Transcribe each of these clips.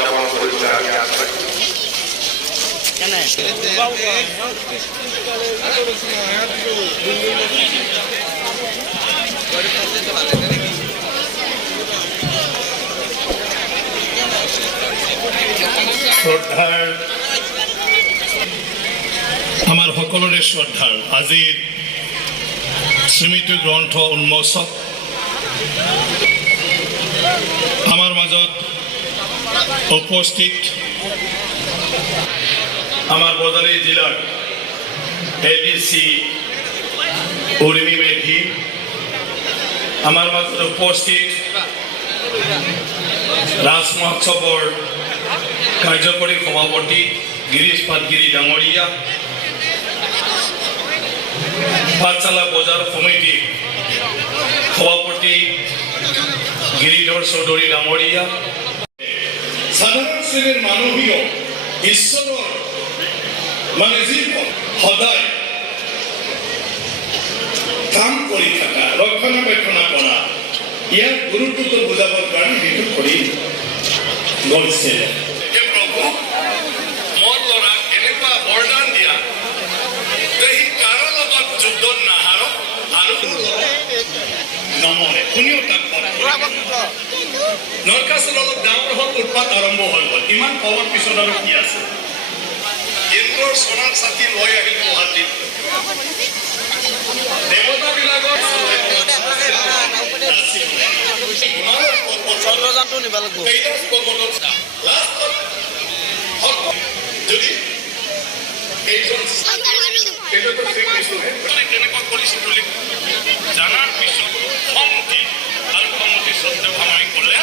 উদযাপন কৰিবলৈ আমি আগবাঢ়িম। শ্ৰদ্ধাৰ আমাৰ সকলোৰে শ্ৰদ্ধাৰ আজিৰ স্মৃতি গ্ৰন্থ উন্মোচক আমাৰ মাজত উপস্থিত আমার বজালী জেলার এডিসি উর্মি মেধি, আমার মাঝে উপস্থিত রাস মহোৎসৱৰ কাৰ্যকৰী সভাপতি গিৰীশ পাটগিৰি ডাঙৰীয়া, পাঠশালা বজাৰ সমিতি সভাপতি গিৰিধৰ চৌধুৰী ডাঙৰীয়া, সাধাৰণ শ্ৰেণীৰ মানুহেও ঈশ্বৰৰ মানে জীবন সদায় কাম কৰি থকা ৰক্ষণাবেক্ষণা কৰা ইয়াৰ গুৰুত্বটো বুজাবৰ কাৰণে বিশেষ কৰি গৈছে। প্ৰভু মোৰ ল'ৰাক এনেকুৱা বৰদান দিয়া যে সি কাৰো লগত যুদ্ধত নাহাৰক আৰু নমৰে। কোনেও তাক নৰকাসুৰ অলপ ডাঙৰ হ'ল, উৎপাত আৰম্ভ হৈ গ'ল। ইমান কৱাৰ পিছত আৰু কি আছে? ইন্দ্ৰৰ সোণাৰ ছাতি লৈ আহিল গুৱাহাটীত। দেৱতাবিলাকৰ যদি এইজন কেনেকুৱা কৰিছিল বুলি জানাৰ পিছত খংতি আৰু খংতি সত্ত্বেও সামাই ক'লে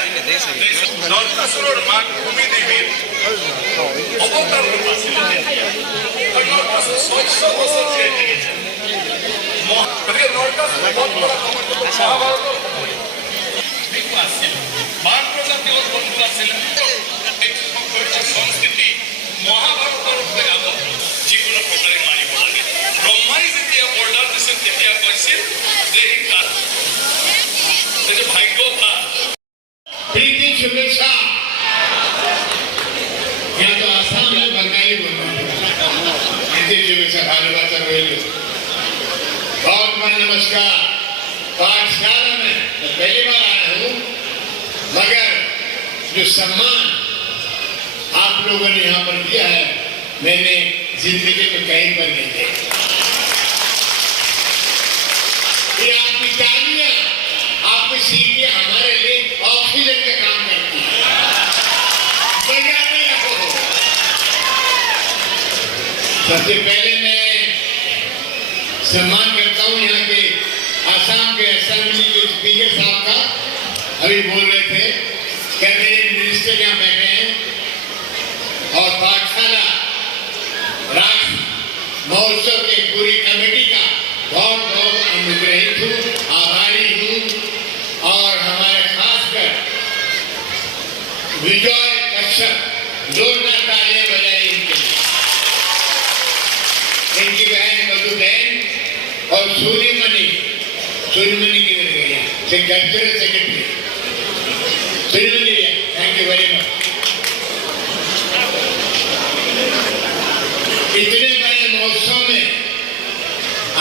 নৰকাসুৰৰ মাক ভূমি দেৱীৰ অৱতাৰ ৰূপ আছিলে। নৰকাসুৰ ৬০০ বছৰ জীয়াই থাকিছে। গতিকে নৰকাসুৰ বধ কৰা সময়তো মহাভাৰতৰ আছিল। বান প্ৰজা তেওঁৰ বন্ধু আছিলে। সংস্কৃতি মহাভাৰতৰ আগত যিকোনো প্ৰকাৰে মানিব লাগে। ব্ৰহ্মাই যেতিয়া অৰ্ডাৰ দিছিল তেতিয়া কৈছিল যে ভাগ্য ভাল प्रीति शुभेच्छा। या तो आसाम में बंगाली बोलना प्रीति शुभेच्छा भानुवाचा बोलो। बहुत बहुत नमस्कार। पाठशाला में पहली बार आया हूँ, मगर जो सम्मान आप लोगों ने यहाँ पर दिया है मैंने जिंदगी में कहीं पर नहीं देखा। ये आपकी तालियां, आपकी सीटियां हमारे लिए ऑक्सीजन का काम करती है। बजाते रहो। सबसे पहले मैं सम्मान करता हूँ यहाँ के आसाम के असेंबली के स्पीकर साहब का। अभी बोल रहे थे कैबिनेट मिनिस्टर यहाँ बैठे हैं और पाठशाला रास महोत्सव के पूरी कमेटी का बहुत बहुत अनुग्रहित हूँ, आभारी हूँ। और हमारे खासकर विजय कश्यप जोरदार तालियां बजाई इनकी बहन मधु बहन और सूर्यमणि की मिल गई है cultural secretary Suryamani. Thank you very much. इतने बड़े महोत्सव में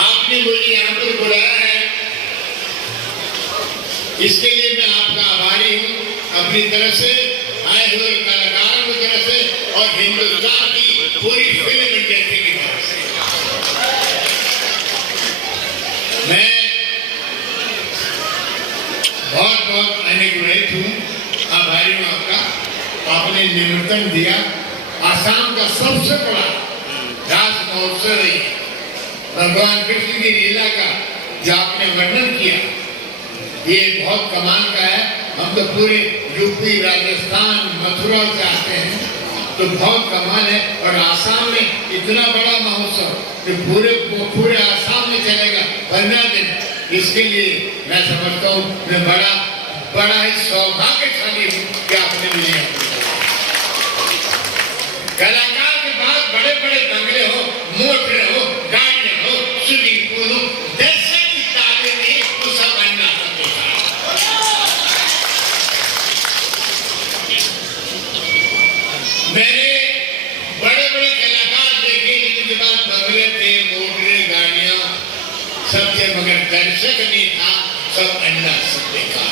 आपने मुझे यहाँ पर बुलाया है, इसके लिए मैं आपका आभारी हूँ। अपनी तरफ से आए हुए कलाकारों की तरफ से और हिंदुस्तान की पूरी फिल्म इंडस्ट्री की तरफ से मैं बहुत बहुत अनुग्रहित हूँ, आभारी हूँ आपका। आपने निमंत्रण दिया। आसाम का सबसे बड़ा रास महोत्सव है भगवान कृष्ण की लीला का जो आपने वर्णन किया, ये बहुत कमाल का है। हम तो पूरे यूपी राजस्थान मथुरा से आते हैं तो बहुत कमाल है। और आसाम में इतना बड़ा महोत्सव जो पूरे आसाम में चलेगा 15 दिन, इसके लिए मैं समझता हूँ मैं बड़ा ही सौभाग्यशाली हूँ कि आपने मुझे कलाकार के पास बड़े बड़े बंगले हो, मोटरें हो, गाड़ियां हो, स्विमिंग पूल हो, दर्शक की ताले नहीं तो सब बनना। दर्शक नहीं था, सब अन्ना सब बेकार।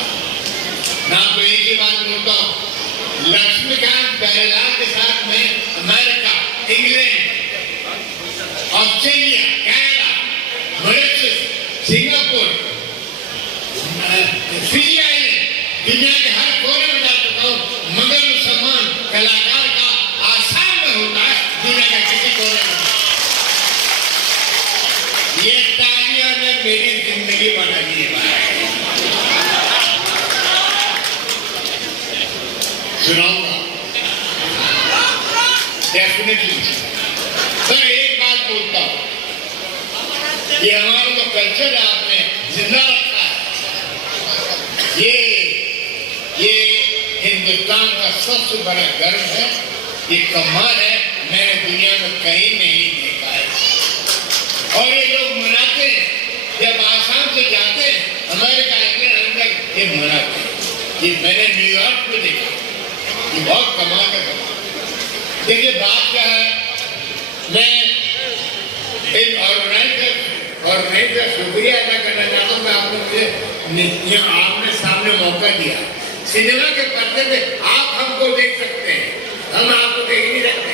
मैं आपको एक ही बात बोलता हूँ, लक्ष्मीकांत प्यारेलाल के साथ में America, England, Australia, Canada, Mauritius, Singapore, Fiji island, दुनिया के हर कोने में जा चुका हूँ, मगर सम्मान कलाकार का आसाम में होता है, दुनिया के किसी कोने में। ये तालियां ने मेरी जिंदगी बना दी है भाई। सुनाऊंगा डेफिनेटली, सर एक बात बोलता हूँ, ये हमारा जो कल्चर है आपने जिंदा रखा है, ये हिंदुस्तान का सबसे बड़ा गर्व है, ये कमाल है, मैंने दुनिया में कहीं नहीं देखा है। और ये लोग मनाते हैं, जब आसाम से जाते हैं अमेरिका के अंदर, ये मनाते हैं। ये मैंने न्यूयॉर्क में देखा, ये बहुत कमाल का कमाल। देखिए बात क्या है, मैं इन ऑर्गेनाइजर का शुक्रिया अदा करना चाहता हूँ। मैं आपको आपने सामने मौका दिया, सिनेमा के पर्दे पे आप हमको देख सकते हैं, हम आपको देख नहीं सकते।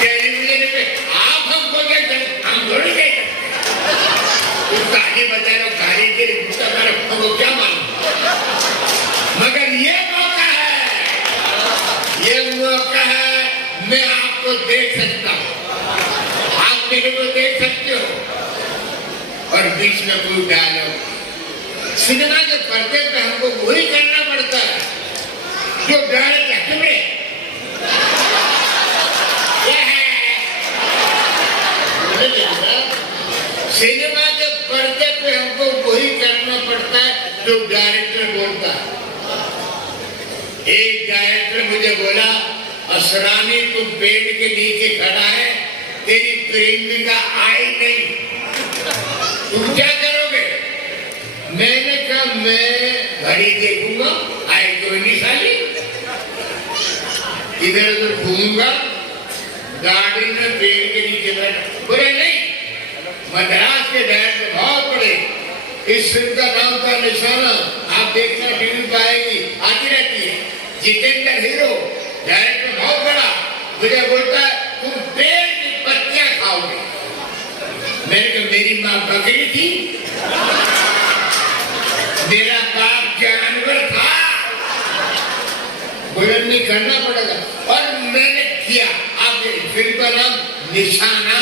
टेलीविजन पे आप हमको देख सकते, हम थोड़ी देख सकते। गाड़ी बजा रहे, गाड़ी के गुस्सा कर, हमको क्या मालूम। मगर ये मौका है, मैं आपको देख सकता हूँ, आप मेरे को देख सकते हो। और बीच में कोई डायलॉग, सिनेमा के पर्दे पे हमको वही करना पड़ता है जो डायरेक्ट में सिनेमा के पर्दे पे हमको वही करना पड़ता है जो डायरेक्टर बोलता है। एक डायरेक्टर मुझे बोला, असरानी तुम पेड़ के नीचे खड़ा है, तेरी प्रेमिका आई नहीं, तुम क्या करोगे? मैंने कहा मैं घड़ी देखूंगा, आई कोई नहीं साली, इधर उधर घूमूंगा, गाड़ी में पेड़ के नीचे बैठ। बोले नहीं, मद्रास के डायरेक्टर बहुत बड़े, इस फिल्म का नाम था निशाना, आप देखना टीवी पे आएगी, आती रहती है, जितेंद्र हीरो, डायरेक्टर बहुत बड़ा, मुझे बोलता है तुम पेड़ की पत्तियां खाओगे। मैंने कहा मेरी माँ बकरी थी, मेरा बाप जानवर था, बुलंद नहीं करना पड़ेगा। और मैंने किया। आप फिल्म का नाम निशाना,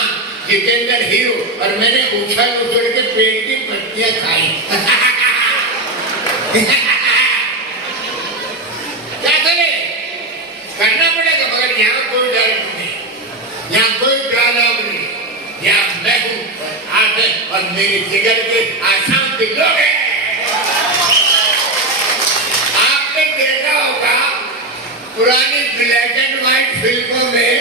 जितेंद्र हीरो, और मैंने उछल उछल के पेड़ की पत्तियां खाई। क्या करे, करना पड़ेगा। मगर यहाँ कोई डायलॉग नहीं, यहाँ कोई डायलॉग नहीं, यहाँ मैं हूँ और मेरी जिगर के आसाम के लोग हैं। आपने देखा होगा पुरानी ब्लैक एंड व्हाइट फिल्मों में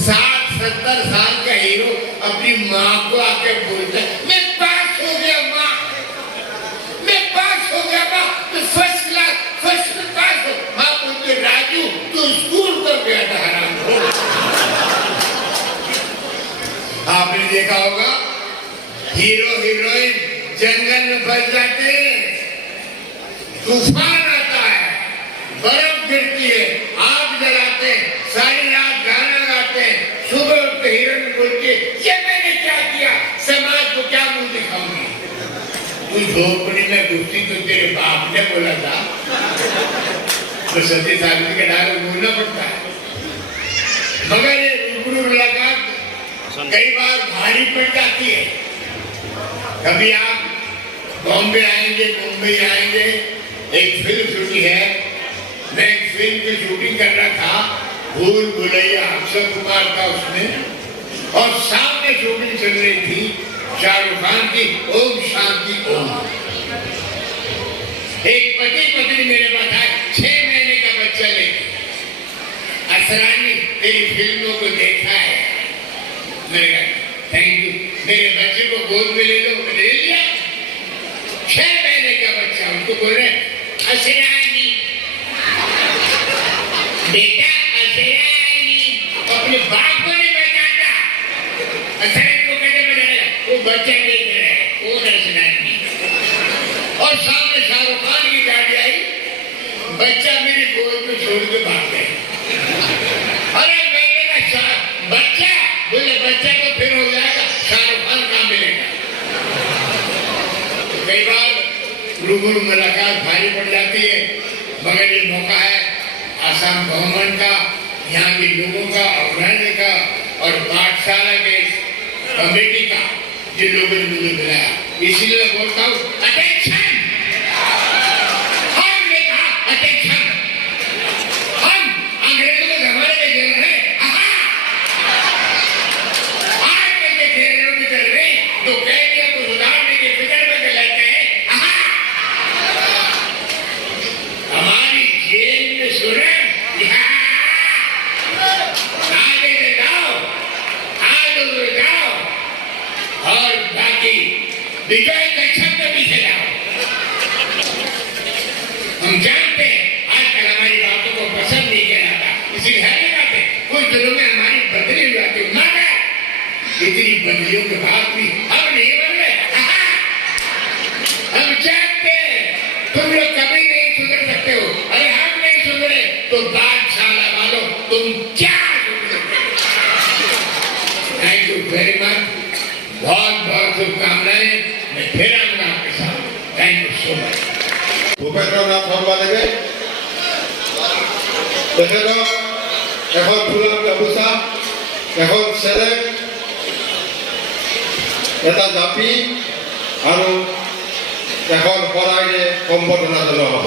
60-70 साल का हीरो अपनी माँ को आके बोलता है, मैं पास हो गया माँ, मैं पास हो गया माँ, तो फर्स्ट क्लास फर्स्ट में पास हो। माँ बोलती राजू तू स्कूल पर गया था हराम। आपने देखा होगा हीरो हीरोइन जंगल में फंस जाते हैं, तूफान आता है, बर्फ गिरती है, आग जलाते हैं, सारी रात गाना गाते हैं, सुबह उठते हीरोइन बोलती है ये मैंने क्या किया, समाज को क्या मुंह दिखाऊंगी। तू झोपड़ी में घुसती तो तेरे बाप ने बोला था, तो सती सावित्री के डायलॉग बोलना पड़ता है। मगर ये रूबरू मुलाकात कई बार भारी पड़ जाती है। कभी आप बॉम्बे आएंगे, मुंबई आएंगे, एक फिल्म शूटिंग है, मैं एक फिल्म की शूटिंग कर रहा था, भूल भुलैया, अक्षय कुमार था उसमें, और सामने शूटिंग चल रही थी शाहरुख खान की ओम शांति ओम। एक पति पत्नी मेरे पास आए, 6 महीने का बच्चा लेके, असरानी तेरी फिल्मों को देखा है, मैंने कहा थैंक यू, मेरे बच्चे को गोद में ले लो, ले लिया। 6 महीने का बच्चा, उनको बोल रहे असरानी बेटा, असरानी अपने बाप को नहीं बचाता, असरानी को कैसे बचाएगा? वो बच्चा देख रहे हैं, कौन है सेनानी, और सामने शाहरुख खान की गाड़ी आई, बच्चा मेरी गोद में छोड़ के भाग गए। अरे मैंने कहा बच्चा, बोले बच्चा तो फिर हो जाएगा, शाहरुख खान कहाँ मिलेगा। तो कई बार रूबरू मुलाकात भारी पड़ जाती है, मगर ये मौका है आसाम गवर्नमेंट का, यहाँ के लोगों का, ऑर्गेनाइजर का और पाठशाला के कमेटी का, जिन लोगों ने मुझे बुलाया। इसीलिए मैं बोलता हूँ अटेंशन, हमने कहा अटेंशन, हम अंग्रेजों के जमाने में जेल में आज के जेलों की तरह नहीं, तो कैदियों को सुधारने की फिक्र में लेते हैं। हमारी जेल में सुने और बाकी विजय के शब्द पीछे जाओ। हम जानते हैं आजकल हमारी बातों को पसंद नहीं किया जाता, इसीलिए है बातें कुछ दिनों में हमारी बदली हो जाती है। इतनी बदलियों के बाद भी हम नहीं बन रहे। हम जानते हैं तुम लोग कभी नहीं सुधर सकते हो, अरे हम नहीं सुधरे तो पाठशाला वालों तुम क्या सुधर सकते हो। थैंक यू वेरी मच, बहुत बहुत शुभकामनाएं, मैं फिर आऊंगा आपके साथ। Thank you so much. Bhupendranath শৰ্মাদেৱে তেখেতক এখন ফুলৰ গামোচা, এখন চেলেক, এটা জাপি আৰু এখন শৰাইৰে সম্বৰ্ধনা জনোৱা হ'ব।